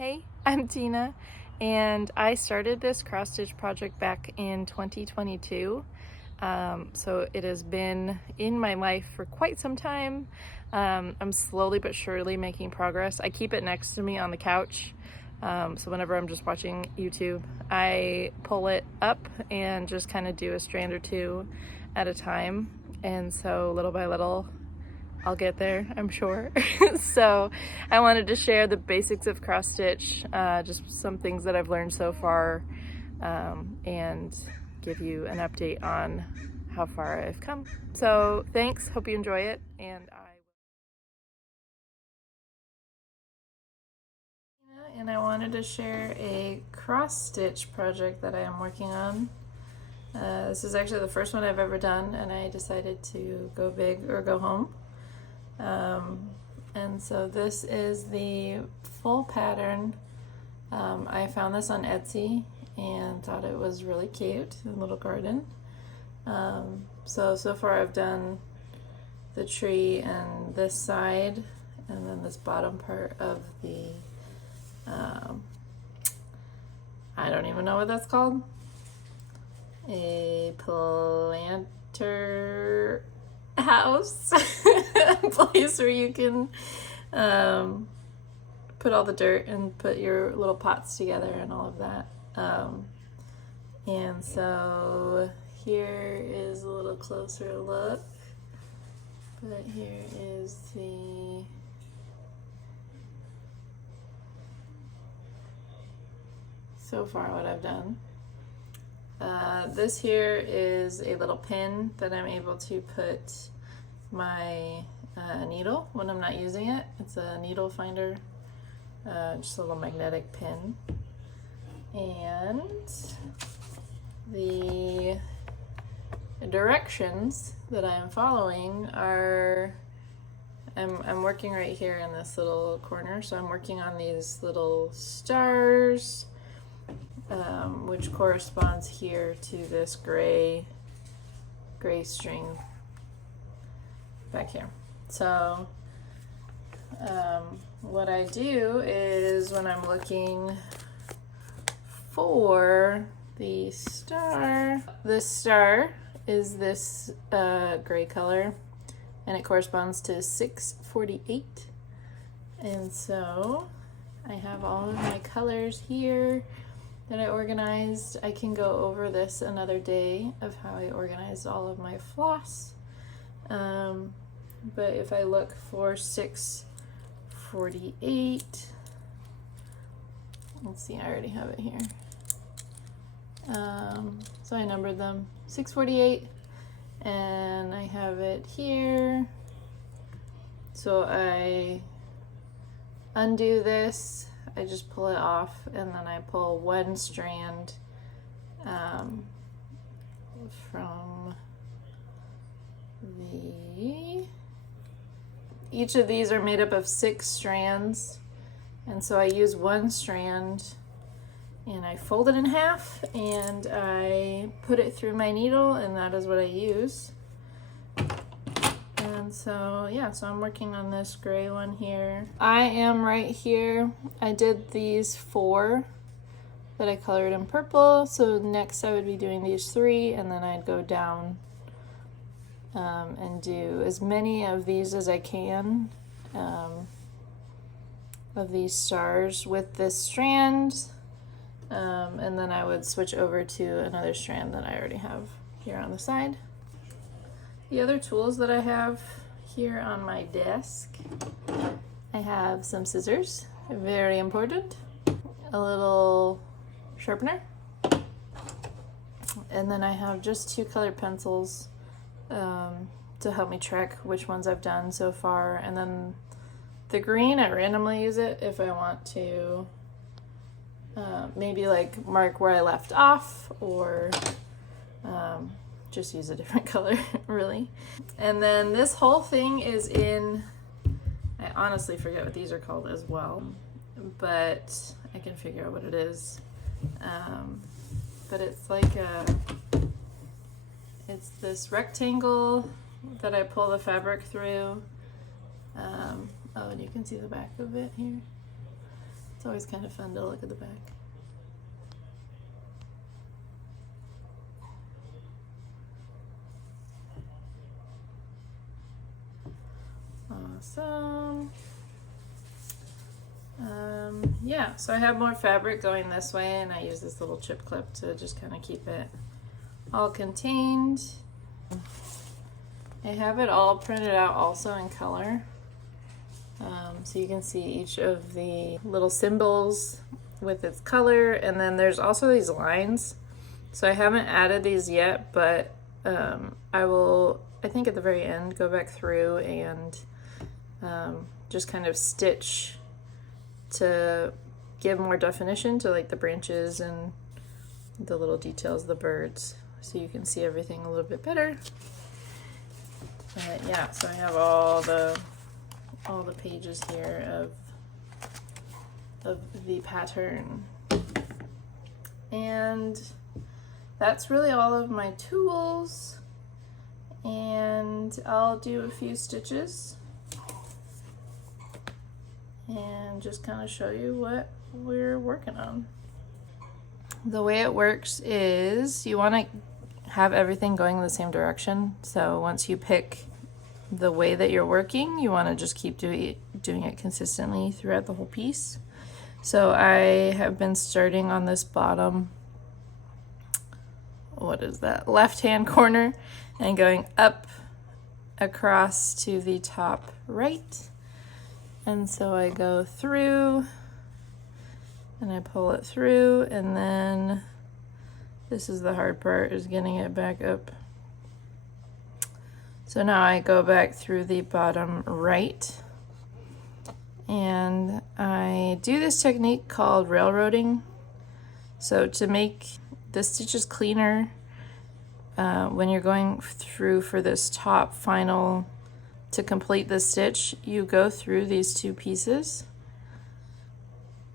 Hey, I'm Tina, and I started this cross stitch project back in 2022. So it has been in my life for quite some time. I'm slowly but surely making progress. I keep it next to me on the couch. So whenever I'm just watching YouTube, I pull it up and just kind of do a strand or two at a time. And so little by little, I'll get there, I'm sure. So I wanted to share the basics of cross stitch, just some things that I've learned so far, and give you an update on how far I've come. So thanks, hope you enjoy it, and I wanted to share a cross stitch project that I am working on. This is actually the first one I've ever done, and I decided to go big or go home. And so this is the full pattern. I found this on Etsy and thought it was really cute, a little garden. So far I've done the tree and this side, and then this bottom part of the, I don't even know what that's called. A planter house place where you can put all the dirt and put your little pots together and all of that. And so here is a little closer look, but here is the so far what I've done. This here is a little pin that I'm able to put my needle when I'm not using it. It's a needle finder, just a little magnetic pin. And the directions that I'm following are, I'm working right here in this little corner, so I'm working on these little stars, which corresponds here to this gray string back here. So what I do is when I'm looking for the star, this star is this gray color, and it corresponds to 648. And so I have all of my colors here that I organized. I can go over this another day of how I organized all of my floss. But if I look for 648, let's see, I already have it here. So I numbered them 648, and I have it here. So I undo this, I just pull it off, and then I pull one strand from each of these are made up of 6 strands, and so I use one strand and I fold it in half and I put it through my needle, and that is what I use. And so yeah, so I'm working on this gray one here. I am right here. I did these 4 that I colored in purple, so next I would be doing these 3, and then I'd go down and do as many of these as I can, of these stars with this strand, and then I would switch over to another strand that I already have here on the side. The other tools that I have here on my desk, I have some scissors, very important, a little sharpener, and then I have just 2 colored pencils to help me track which ones I've done so far. And then the green, I randomly use it if I want to maybe like mark where I left off, or just use a different color really. And then this whole thing is in, I honestly forget what these are called as well, but I can figure out what it is. But it's like it's this rectangle that I pull the fabric through. Oh, and you can see the back of it here. It's always kind of fun to look at the back. Awesome. Yeah, so I have more fabric going this way, and I use this little chip clip to just kind of keep it all contained. I have it all printed out also in color. So you can see each of the little symbols with its color, and then there's also these lines. So I haven't added these yet, but I will, I think at the very end, go back through and just kind of stitch to give more definition to like the branches and the little details of the birds, so you can see everything a little bit better. But yeah, so I have all the pages here of the pattern, and that's really all of my tools. And I'll do a few stitches and just kind of show you what we're working on. The way it works is you want to have everything going in the same direction. So once you pick the way that you're working, you want to just keep doing it consistently throughout the whole piece. So I have been starting on this bottom, what is that, left-hand corner, and going up across to the top right. And so I go through and I pull it through, and then this is the hard part, is getting it back up. So now I go back through the bottom right, and I do this technique called railroading. So to make the stitches cleaner, when you're going through for this top final, to complete the stitch, you go through these two pieces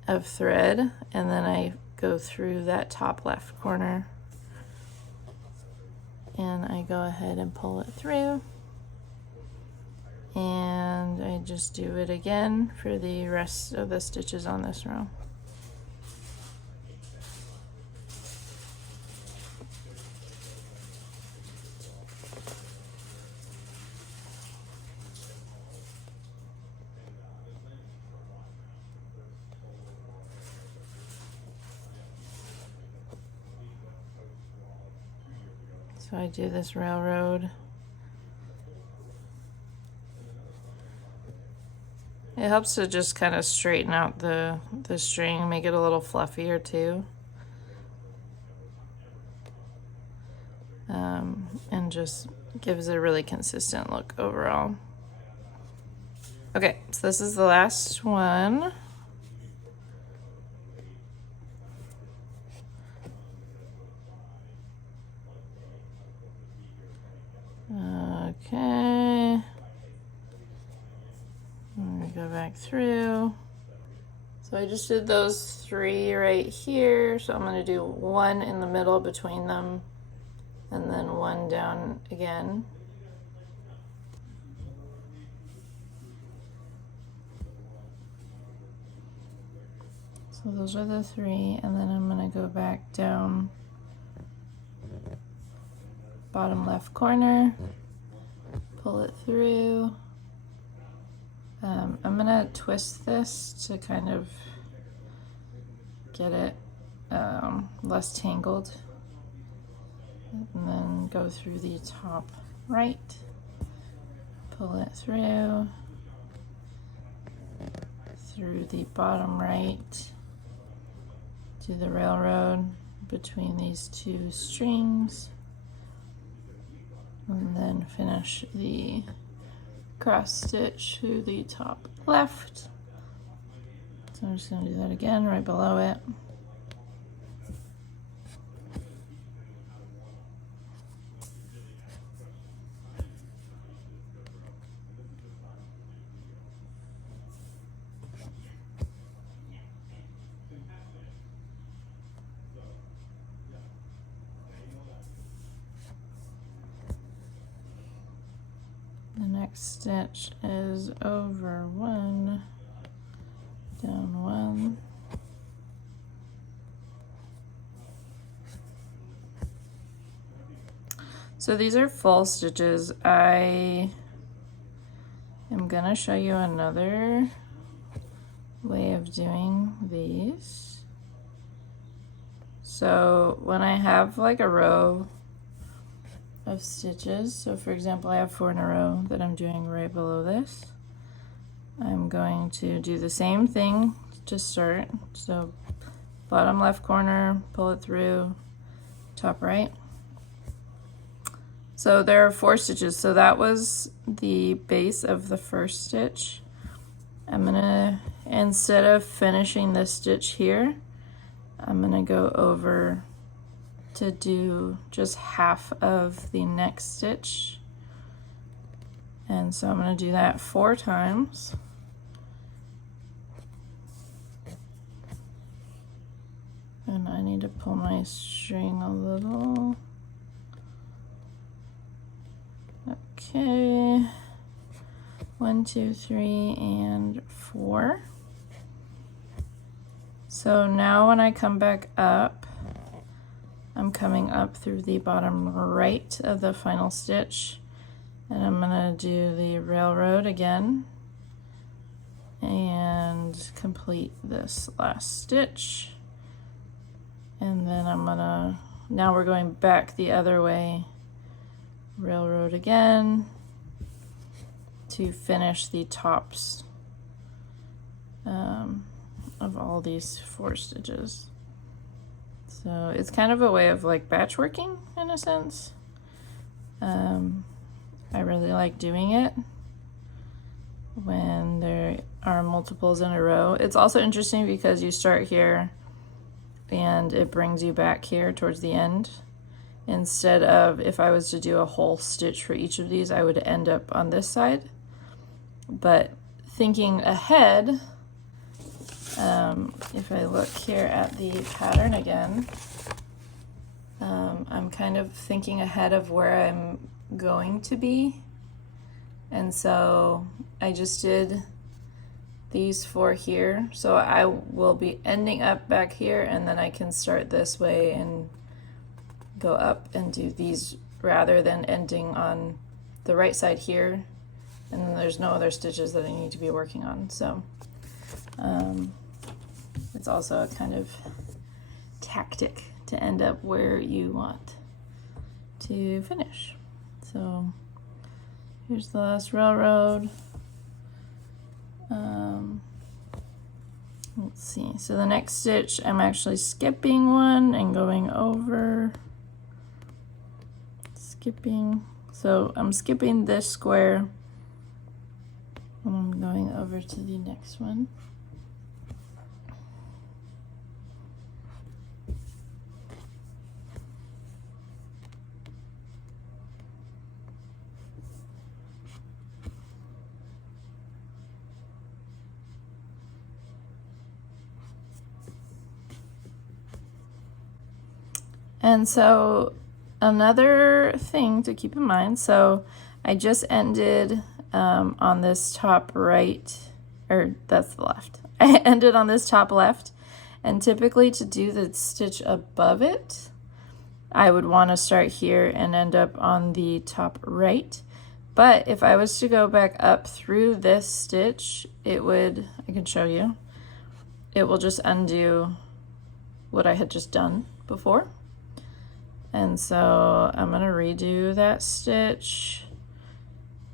of thread, and then I go through that top left corner, and I go ahead and pull it through, and I just do it again for the rest of the stitches on this row. So I do this railroad. It helps to just kind of straighten out the string, make it a little fluffier too. And just gives it a really consistent look overall. Okay, so this is the last one. Okay. I'm gonna go back through. So I just did those three right here. So I'm gonna do one in the middle between them, and then one down again. So those are the three, and then I'm gonna go back down bottom left corner, pull it through. I'm gonna twist this to kind of get it less tangled, and then go through the top right, pull it through the bottom right, do the railroad between these two strings, and then finish the cross stitch to the top left. So I'm just going to do that again right below it. The next stitch is over one, down one. So these are full stitches. I am gonna show you another way of doing these. So when I have like a row of stitches, so for example I have 4 in a row that I'm doing right below this, I'm going to do the same thing to start. So bottom left corner, pull it through, top right. So there are 4 stitches, so that was the base of the first stitch. I'm gonna, instead of finishing this stitch here, I'm gonna go over to do just half of the next stitch. And so I'm gonna do that 4 times. And I need to pull my string a little. Okay, 1, 2, 3, and 4. So now when I come back up, I'm coming up through the bottom right of the final stitch, and I'm gonna do the railroad again and complete this last stitch. And then I'm gonna, now we're going back the other way, railroad again to finish the tops of all these 4 stitches. So it's kind of a way of like batchworking in a sense. I really like doing it when there are multiples in a row. It's also interesting because you start here and it brings you back here towards the end. Instead of, if I was to do a whole stitch for each of these, I would end up on this side. But thinking ahead, if I look here at the pattern again, I'm kind of thinking ahead of where I'm going to be. And so I just did these 4 here. So I will be ending up back here, and then I can start this way and go up and do these rather than ending on the right side here. And then there's no other stitches that I need to be working on. So it's also a kind of tactic to end up where you want to finish. So here's the last railroad. Let's see, so the next stitch I'm actually skipping one and going over. So I'm skipping this square and I'm going over to the next one. And so another thing to keep in mind, so I just ended on this top right, or that's the left. I ended on this top left, and typically to do the stitch above it, I would want to start here and end up on the top right. But if I was to go back up through this stitch, it would, I can show you, it will just undo what I had just done before. And so I'm gonna redo that stitch,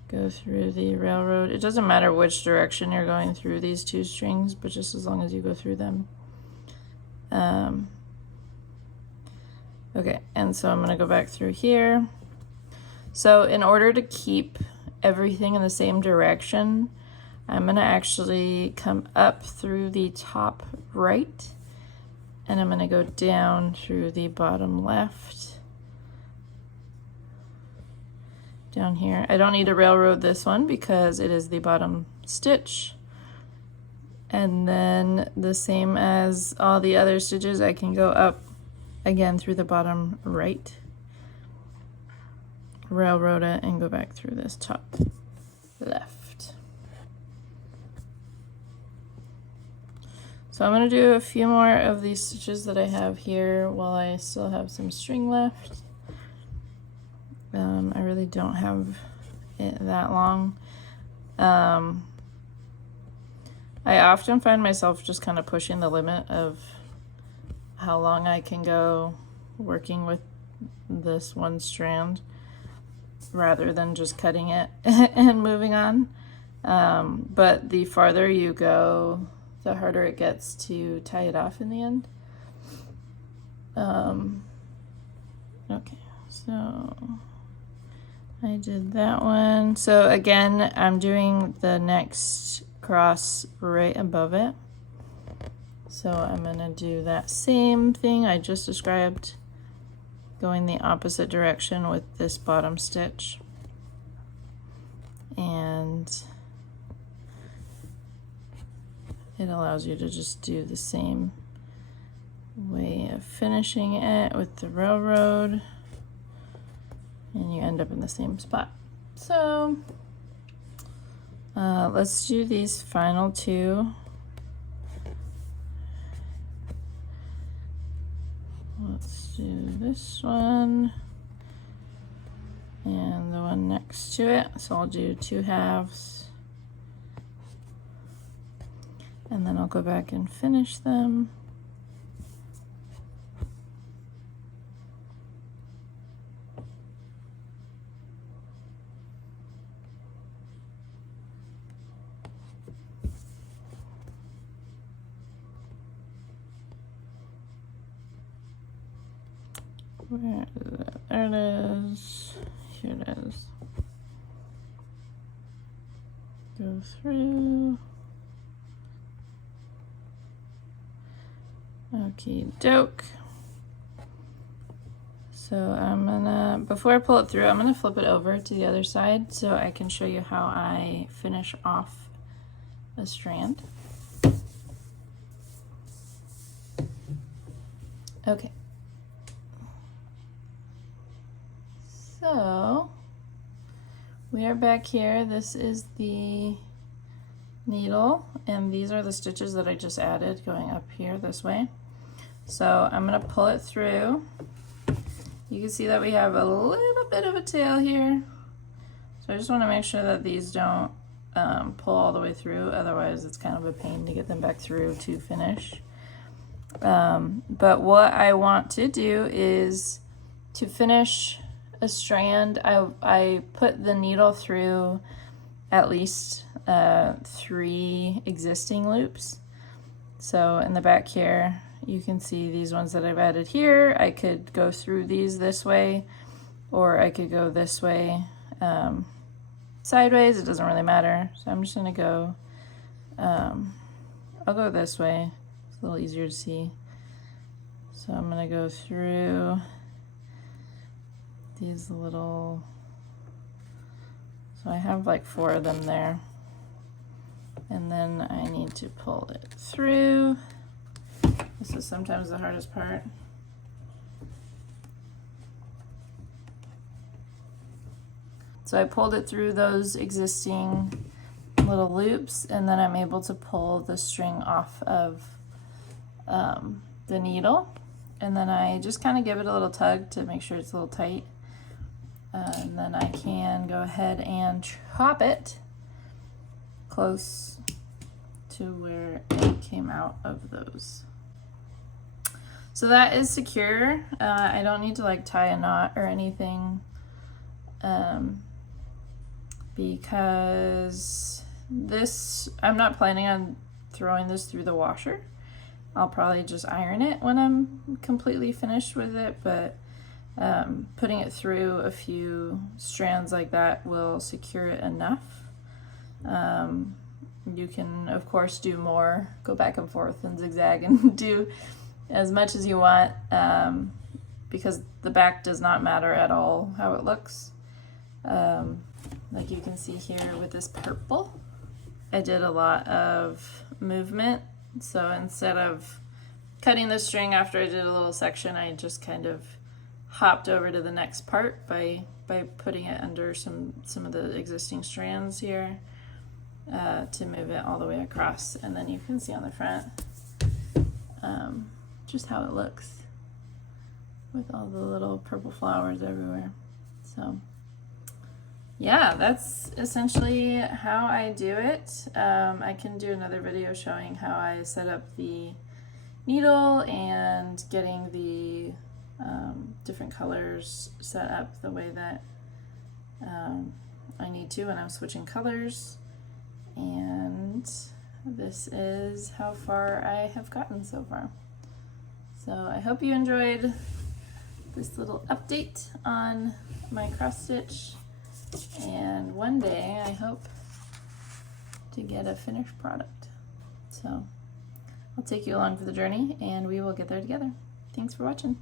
go through the railroad. It doesn't matter which direction you're going through these 2 strings, but just as long as you go through them. Okay, and so I'm gonna go back through here. So in order to keep everything in the same direction, I'm gonna actually come up through the top right, and I'm gonna go down through the bottom left. Down here. I don't need to railroad this one because it is the bottom stitch. And then the same as all the other stitches, I can go up again through the bottom right, railroad it, and go back through this top left. So I'm going to do a few more of these stitches that I have here while I still have some string left. I really don't have it that long. I often find myself just kind of pushing the limit of how long I can go working with this one strand rather than just cutting it and moving on. But the farther you go, the harder it gets to tie it off in the end. Okay, so I did that one. So again, I'm doing the next cross right above it. So I'm gonna do that same thing I just described, going the opposite direction with this bottom stitch. And it allows you to just do the same way of finishing it with the railroad, and you end up in the same spot. So let's do these final two. Let's do this one and the one next to it. So I'll do 2 halves, and then I'll go back and finish them. Where is it? There it is. Here it is. Go through. Okie doke. So I'm gonna, before I pull it through, I'm gonna flip it over to the other side so I can show you how I finish off a strand. Okay. So we are back here. This is the needle, and these are the stitches that I just added going up here this way. So I'm going to pull it through. You can see that we have a little bit of a tail here. So I just want to make sure that these don't pull all the way through, otherwise it's kind of a pain to get them back through to finish. But what I want to do is to finish a strand, I put the needle through at least 3 existing loops. So in the back here, you can see these ones that I've added here. I could go through these this way, or I could go this way, sideways. It doesn't really matter. So I'm just gonna go, I'll go this way. It's a little easier to see. So I'm gonna go through these little, so I have like 4 of them there, and then I need to pull it through. This is sometimes the hardest part. So I pulled it through those existing little loops, and then I'm able to pull the string off of the needle, and then I just kind of give it a little tug to make sure it's a little tight. And then I can go ahead and chop it close to where it came out of those. So that is secure. I don't need to like tie a knot or anything, because this, I'm not planning on throwing this through the washer. I'll probably just iron it when I'm completely finished with it, but putting it through a few strands like that will secure it enough. You can of course do more, go back and forth and zigzag and do as much as you want, because the back does not matter at all how it looks. Like you can see here with this purple, I did a lot of movement. So instead of cutting the string after I did a little section, I just kind of hopped over to the next part by putting it under some of the existing strands here, to move it all the way across. And then you can see on the front just how it looks with all the little purple flowers everywhere. So yeah, that's essentially how I do it. I can do another video showing how I set up the needle and getting the different colors set up the way that I need to when I'm switching colors. And this is how far I have gotten so far. So I hope you enjoyed this little update on my cross stitch, and one day I hope to get a finished product. So I'll take you along for the journey and we will get there together. Thanks for watching.